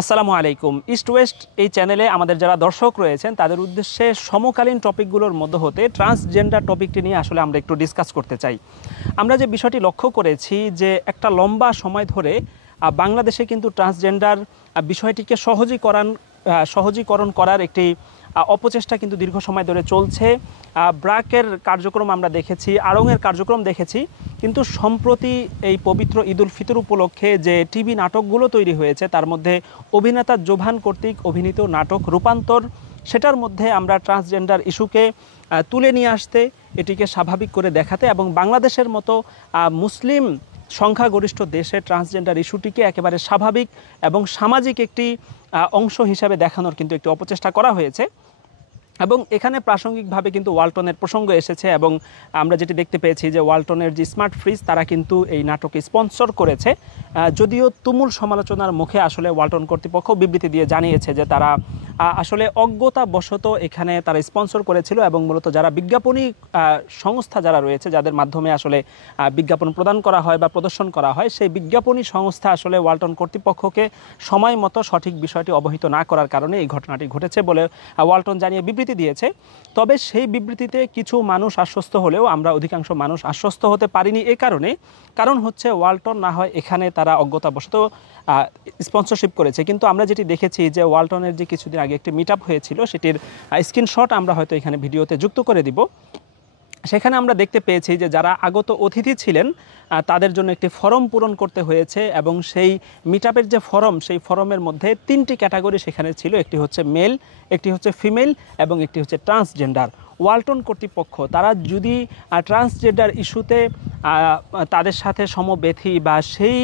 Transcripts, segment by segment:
আসসালামু আলাইকুম। East West এই চ্যানেলে আমাদের যারা দর্শক রয়েছেন তাদের উদ্দেশ্যে সমকালীন টপিকগুলোর মধ্যে হতে ট্রান্সজেন্ডার টপিকটি নিয়ে আসলে আমরা একটু ডিসকাস করতে চাই। আমরা যে বিষয়টি লক্ষ্য করেছি যে একটা লম্বা সময় ধরে বাংলাদেশে কিন্তু ট্রান্সজেন্ডার বিষয়টিকে সহজীকরণ করার একটি অপচেষ্টা কিন্তু দীর্ঘ সময় ধরে চলছে। ব্র্যাকের কার্যক্রম আমরা দেখেছি, আড়ংয়ের কার্যক্রম দেখেছি, কিন্তু সম্প্রতি এই পবিত্র ঈদ উল ফিতর উপলক্ষে যে টিভি নাটকগুলো তৈরি হয়েছে তার মধ্যে অভিনেতা জোভান কর্তৃক অভিনীত নাটক রূপান্তর, সেটার মধ্যে আমরা ট্রান্সজেন্ডার ইস্যুকে তুলে নিয়ে আসতে, এটিকে স্বাভাবিক করে দেখাতে এবং বাংলাদেশের মতো মুসলিম সংখ্যাগরিষ্ঠ দেশে ট্রান্সজেন্ডার ইস্যুটিকে একেবারে স্বাভাবিক এবং সামাজিক একটি অংশ হিসাবে দেখানোর কিন্তু একটি অপচেষ্টা করা হয়েছে। এবং এখানে প্রাসঙ্গিকভাবে কিন্তু ওয়ালটনের প্রসঙ্গ এসেছে এবং আমরা যেটি দেখতে পেয়েছি যে ওয়ালটনের যে স্মার্ট ফ্রিজ তারা কিন্তু এই নাটকে স্পন্সর করেছে, যদিও তুমুল সমালোচনার মুখে আসলে ওয়ালটন কর্তৃপক্ষ বিবৃতি দিয়ে জানিয়েছে যে তারা আসলে অজ্ঞতাবশত এখানে তারা স্পন্সর করেছিল এবং মূলত যারা বিজ্ঞাপনী সংস্থা যারা রয়েছে যাদের মাধ্যমে আসলে বিজ্ঞাপন প্রদান করা হয় বা প্রদর্শন করা হয়, সেই বিজ্ঞাপনী সংস্থা আসলে ওয়ালটন কর্তৃপক্ষকে সময় মতো সঠিক বিষয়টি অবহিত না করার কারণে এই ঘটনাটি ঘটেছে বলে ওয়ালটন জানিয়ে বিবৃতি দিয়েছে। তবে সেই বিবৃতিতে কিছু মানুষ আশ্বস্ত হলেও আমরা অধিকাংশ মানুষ আশ্বস্ত হতে পারিনি। কারণ হচ্ছে ওয়ালটন না হয় এখানে তারা অজ্ঞতাবশত স্পন্সরশিপ করেছে, কিন্তু আমরা যেটি দেখেছি যে ওয়ালটনের যে কিছুদিন আগে একটি মিট আপ হয়েছিল সেটির স্ক্রিনশট আমরা হয়তো এখানে ভিডিওতে যুক্ত করে দিব। সেখানে আমরা দেখতে পেয়েছি যে যারা আগত অতিথি ছিলেন তাদের জন্য একটি ফর্ম পূরণ করতে হয়েছে এবং সেই মিট আপের যে ফর্ম, সেই ফর্মের মধ্যে তিনটি ক্যাটাগরি সেখানে ছিল, একটি হচ্ছে মেল, একটি হচ্ছে ফিমেল এবং একটি হচ্ছে ট্রান্সজেন্ডার। ওয়ালটন কর্তৃপক্ষ তারা যদি ট্রান্সজেন্ডার ইস্যুতে তাদের সাথে সমব্যথী বা সেই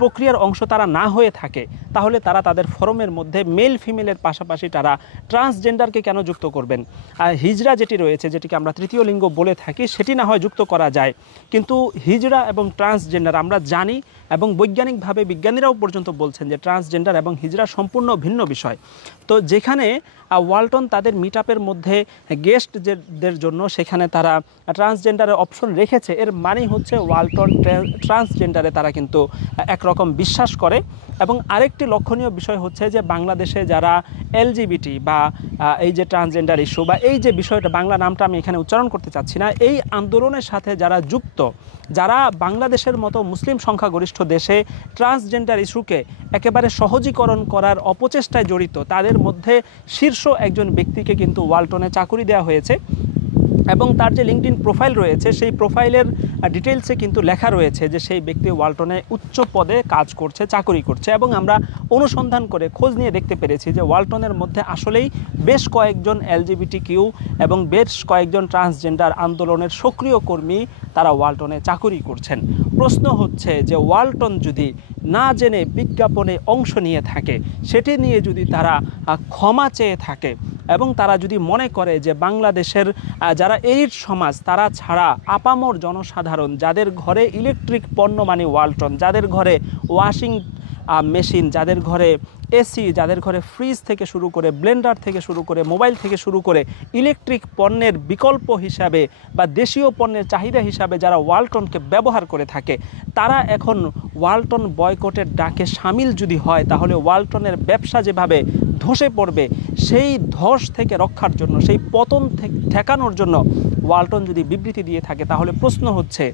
প্রক্রিয়ার অংশ তারা না হয়ে থাকে, তাহলে তারা তাদের ফরমের মধ্যে মেল ফিমেলের পাশাপাশি তারা ট্রান্সজেন্ডারকে কেন যুক্ত করবেন? হিজড়া যেটি রয়েছে, যেটিকে আমরা তৃতীয় লিঙ্গ বলে থাকি, সেটি না হয় যুক্ত করা যায়, কিন্তু হিজড়া এবং ট্রান্সজেন্ডার আমরা জানি এবং বৈজ্ঞানিকভাবে বিজ্ঞানীরাও পর্যন্ত বলছেন যে ট্রান্সজেন্ডার এবং হিজড়া সম্পূর্ণ ভিন্ন বিষয়। তো যেখানে ওয়ালটন তাদের মিট আপের মধ্যে গেস্টদের জন্য সেখানে তারা ট্রান্সজেন্ডারের অপশন রেখেছে, এর মানেই হচ্ছে ওয়ালটন ট্রান্সজেন্ডারে তারা কিন্তু একরকম বিশ্বাস করে। এবং আরেকটি লক্ষণীয় বিষয় হচ্ছে যে বাংলাদেশে যারা এলজিবিটি বা এই যে ট্রান্সজেন্ডার ইস্যু বা এই যে বিষয়টা, বাংলা নামটা আমি এখানে উচ্চারণ করতে চাচ্ছি না, এই আন্দোলনের সাথে যারা যুক্ত, যারা বাংলাদেশের মতো মুসলিম সংখ্যাগরিষ্ঠ দেশে ট্রান্সজেন্ডার ইস্যুকে একেবারে সহজীকরণ করার অপচেষ্টায় জড়িত, তাদের মধ্যে শীর্ষ একজন ব্যক্তিকে কিন্তু ওয়ালটনে চাকুরি দেওয়া হয়েছে এবং তার যে লিঙ্কডইন প্রোফাইল রয়েছে সেই প্রোফাইলের ডিটেলসে কিন্তু লেখা রয়েছে যে সেই ব্যক্তি ওয়ালটনে উচ্চ পদে কাজ করছে, চাকরি করছে। এবং আমরা অনুসন্ধান করে খোঁজ নিয়ে দেখতে পেরেছি যে ওয়ালটনের মধ্যে আসলেই বেশ কয়েকজন এলজিবিটি কিউ এবং বেশ কয়েকজন ট্রান্সজেন্ডার আন্দোলনের সক্রিয় কর্মী তারা ওয়ালটনে চাকরি করছেন। প্রশ্ন হচ্ছে যে ওয়ালটন যদি না জেনে বিজ্ঞাপনে অংশ নিয়ে থাকে, সেটি নিয়ে যদি তারা ক্ষমা চেয়ে থাকে এবং তারা যদি মনে করে যে বাংলাদেশের যারা এলিট সমাজ তারা ছাড়া আপামর জনসাধারণ, যাদের ঘরে ইলেকট্রিক পণ্য মানে ওয়ালটন, যাদের ঘরে ওয়াশিং মেশিন, যাদের ঘরে এসি, যাদের ঘরে ফ্রিজ থেকে শুরু করে ব্লেন্ডার থেকে শুরু করে মোবাইল থেকে শুরু করে ইলেকট্রিক পণ্যের বিকল্প হিসাবে বা দেশীয় পণ্যের চাহিদা হিসাবে যারা ওয়ালটনকে ব্যবহার করে থাকে, তারা এখন ওয়ালটন বয়কটের ডাকে সামিল যদি হয়, তাহলে ওয়ালটনের ব্যবসা যেভাবে ধসে পড়বে, সেই ধস থেকে রক্ষার জন্য, সেই পতন ঠেকানোর জন্য ওয়ালটন যদি বিবৃতি দিয়ে থাকে, তাহলে প্রশ্ন হচ্ছে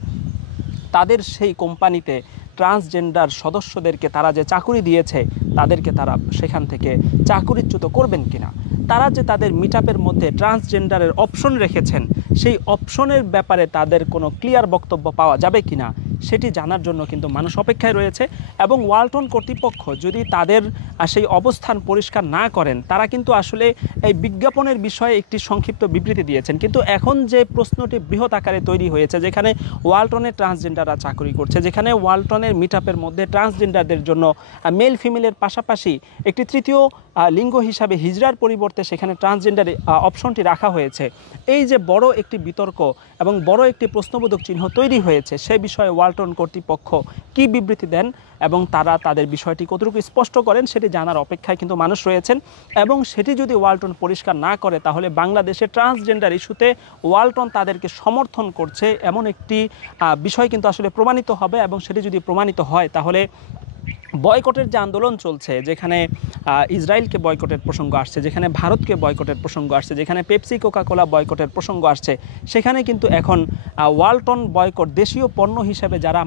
তাদের সেই কোম্পানিতে ট্রান্সজেন্ডার সদস্যদেরকে তারা যে চাকুরি দিয়েছে তাদেরকে তারা সেখান থেকে চাকুরিচ্যুত করবেন কিনা? তারা যে তাদের মিট আপের মধ্যে ট্রান্সজেন্ডারের অপশন রেখেছেন, সেই অপশনের ব্যাপারে তাদের কোনো ক্লিয়ার বক্তব্য পাওয়া যাবে কিনা সেটি জানার জন্য কিন্তু মানুষ অপেক্ষায় রয়েছে। এবং ওয়ালটন কর্তৃপক্ষ যদি তাদের সেই অবস্থান পরিষ্কার না করেন, তারা কিন্তু আসলে এই বিজ্ঞাপনের বিষয়ে একটি সংক্ষিপ্ত বিবৃতি দিয়েছেন, কিন্তু এখন যে প্রশ্নটি বৃহৎ আকারে তৈরি হয়েছে, যেখানে ওয়ালটনের ট্রান্সজেন্ডাররা চাকরি করছে, যেখানে ওয়ালটনের মিট আপের মধ্যে ট্রান্সজেন্ডারদের জন্য মেল ফিমেলের পাশাপাশি একটি তৃতীয় লিঙ্গ হিসাবে হিজড়ার পরিবর্তে সেখানে ট্রান্সজেন্ডার অপশনটি রাখা হয়েছে, এই যে বড় একটি বিতর্ক এবং বড় একটি প্রশ্নবোধক চিহ্ন তৈরি হয়েছে, সে বিষয়ে ওয়ালটন কর্তৃপক্ষ কি বিবৃতি দেন এবং তারা তাদের বিষয়টি কতটুকু স্পষ্ট করেন সেটি জানার অপেক্ষায় কিন্তু মানুষ রয়েছেন। এবং সেটি যদি ওয়ালটন পরিষ্কার না করে, তাহলে বাংলাদেশে ট্রান্সজেন্ডার ইস্যুতে ওয়ালটন তাদেরকে সমর্থন করছে এমন একটি বিষয় কিন্তু আসলে প্রমাণিত হবে। এবং সেটি যদি প্রমাণিত হয়, তাহলে বয়কটের যে আন্দোলন চলছে, যেখানে ইসরায়েলকে বয়কটের প্রসঙ্গ আসছে, যেখানে ভারতকে বয়কটের প্রসঙ্গ আসছে, যেখানে পেপসি কোকাকোলা বয়কটের প্রসঙ্গ আসছে, সেখানে কিন্তু এখন ওয়ালটন বয়কট দেশীয় পণ্য হিসেবে যারা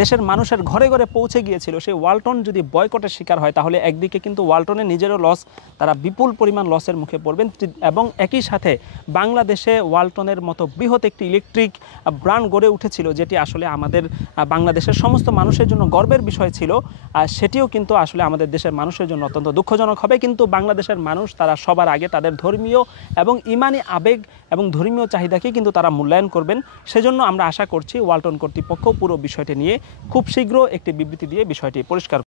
দেশের মানুষের ঘরে ঘরে পৌঁছে গিয়েছিল, সেই ওয়ালটন যদি বয়কটের শিকার হয় তাহলে একদিকে কিন্তু ওয়ালটনের নিজেরও লস, তারা বিপুল পরিমাণ লসের মুখে পড়বেন, এবং একই সাথে বাংলাদেশে ওয়ালটনের মতো বৃহৎ একটি ইলেকট্রিক ব্র্যান্ড গড়ে উঠেছিল, যেটি আসলে আমাদের বাংলাদেশের সমস্ত মানুষের জন্য গর্বের বিষয় ছিল, সেটিও কিন্তু আসলে আমাদের দেশের মানুষের জন্য অত্যন্ত দুঃখজনক হবে। কিন্তু বাংলাদেশের মানুষ তারা সবার আগে তাদের ধর্মীয় এবং ইমানি আবেগ এবং ধর্মীয় চাহিদাকে কিন্তু তারা মূল্যায়ন করবেন। সেজন্য আমরা আশা করছি ওয়ালটন কর্তৃপক্ষ পুরো বিষয়টি নিয়ে খুব শীঘ্র একটি বিবৃতি দিয়ে বিষয়টি পরিষ্কার